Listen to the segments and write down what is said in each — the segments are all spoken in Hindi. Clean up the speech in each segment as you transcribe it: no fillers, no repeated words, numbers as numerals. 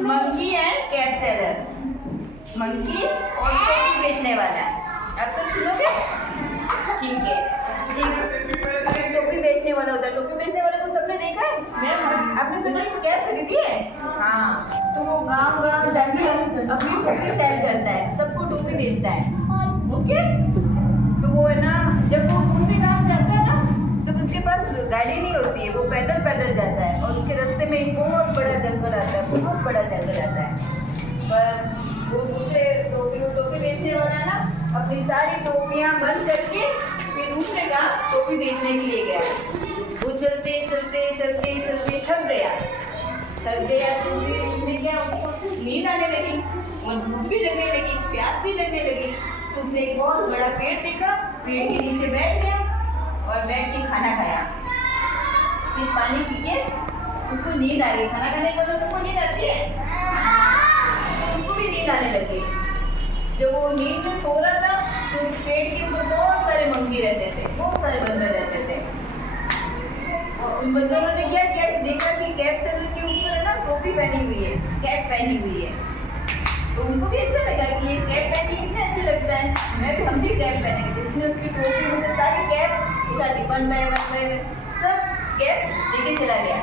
Monkey and cap seller. Monkey और टोपी बेचने वाला। आप सब सुनोगे? ठीक है। एक टोपी बेचने वाला होता है। टोपी बेचने वाले को सबने देखा है? मैम आपने सबने कैप खरीदी है? हाँ, तो वो गांव गांव जाके अपनी टोपी सेल करता है, सबको टोपी बेचता है। ओके, तो वो है ना, जब वो दूसरे गांव जाता है ना, तब उसके पास गाड़ी नहीं होती है, वो पैदल पैदल जाता है और उसके रास्ते में एक बहुत बड़ा जंगल आता है, बहुत बड़ा जंगल आता है। पर वो दूसरे टोपी बेचने वाला ना अपनी सारी टोपियां बंद करके फिर दूसरे गांव टोपी बेचने के लिए गया। वो चलते चलते चलते चलते थक गया तो फिर उसने क्या, उसको नींद आने लगी और भूख भी लगने लगी, प्यास भी लगने लगी। तो उसने एक बहुत बड़ा पेड़ देखा, पेड़ के नीचे बैठ गया और बैठ के खाना खाया। फिर पानी पी के उसको नींद आ गई। खाना खाने के बाद सबको नींद आती है, तो उसको भी नींद आने लगी। जब वो नींद में सो रहा था तो उस पेड़ के ऊपर बहुत सारे मंकी रहते थे, बहुत सारे बंदर रहते थे। और उन बंदरों ने क्या किया कि देखा कि कैप सेलर के ऊपर है ना टोपी पहनी हुई है, कैप पहनी हुई है। तो उनको भी अच्छा लगा कि ये कैप पहन के कितना अच्छा लगता है, हम भी कैप पहनेंगे। उसने उसकी टोपी में से सारी कैप उठा दी, वन बाय वन सब कैप लेके चला गया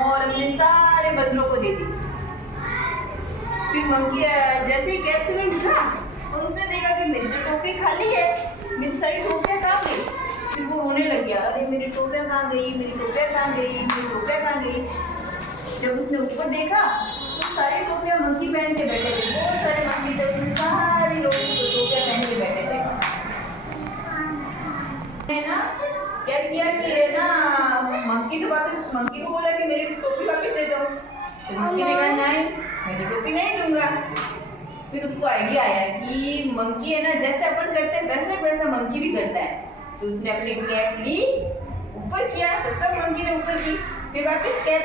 और अपने सारे बंदरों को दे दी। फिर मंकी जैसे ही कैप सेलर उठा और उसने देखा कि मेरी तो टोकरी खाली है, मेरी सारी टोपियाँ कहाँ गई। फिर वो रोने लग गया, अरे मेरी टोपियाँ कहाँ गई, मेरी टोपियाँ कहाँ गई, मेरी टोपियाँ कहाँ गई। जब उसने ऊपर देखा तो सारी टोपियाँ मंकी पहन के बैठे थे, बहुत सारे मंकी थे, उसमें सारे लोग टोपियाँ पहन के बैठे थे। है ना, क्या किया कि है ना, मंकी को बोला कि मेरी टोपी वापस दे दो। तो मंकी ने कहा नहीं, मैं तो टोपी नहीं दूंगा। फिर उसको आइडिया आया कि मंकी है ना, जैसे अपन करते हैं वैसे वैसा मंकी भी करता है। तो उसने अपनी कैप ली, ऊपर किया तो सब मंकी ने ऊपर की, फिर वापस कैप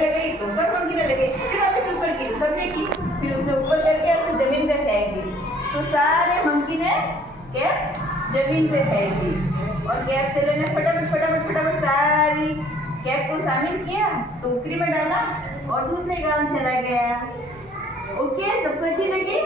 लगाई तो सब मंकी ने लगे, फिर वापस ऊपर की तो सबने की। फिर उसने ऊपर करके ऐसे जमीन पे फेंक दी तो सारे मंकी ने कैप जमीन पे फेंक दी और कैप सेलर ने फटाफट सारी कैप को शामिल किया, टोकरी में डाला और दूसरे गांव चला गया। ओके, सबको अच्छी लगी?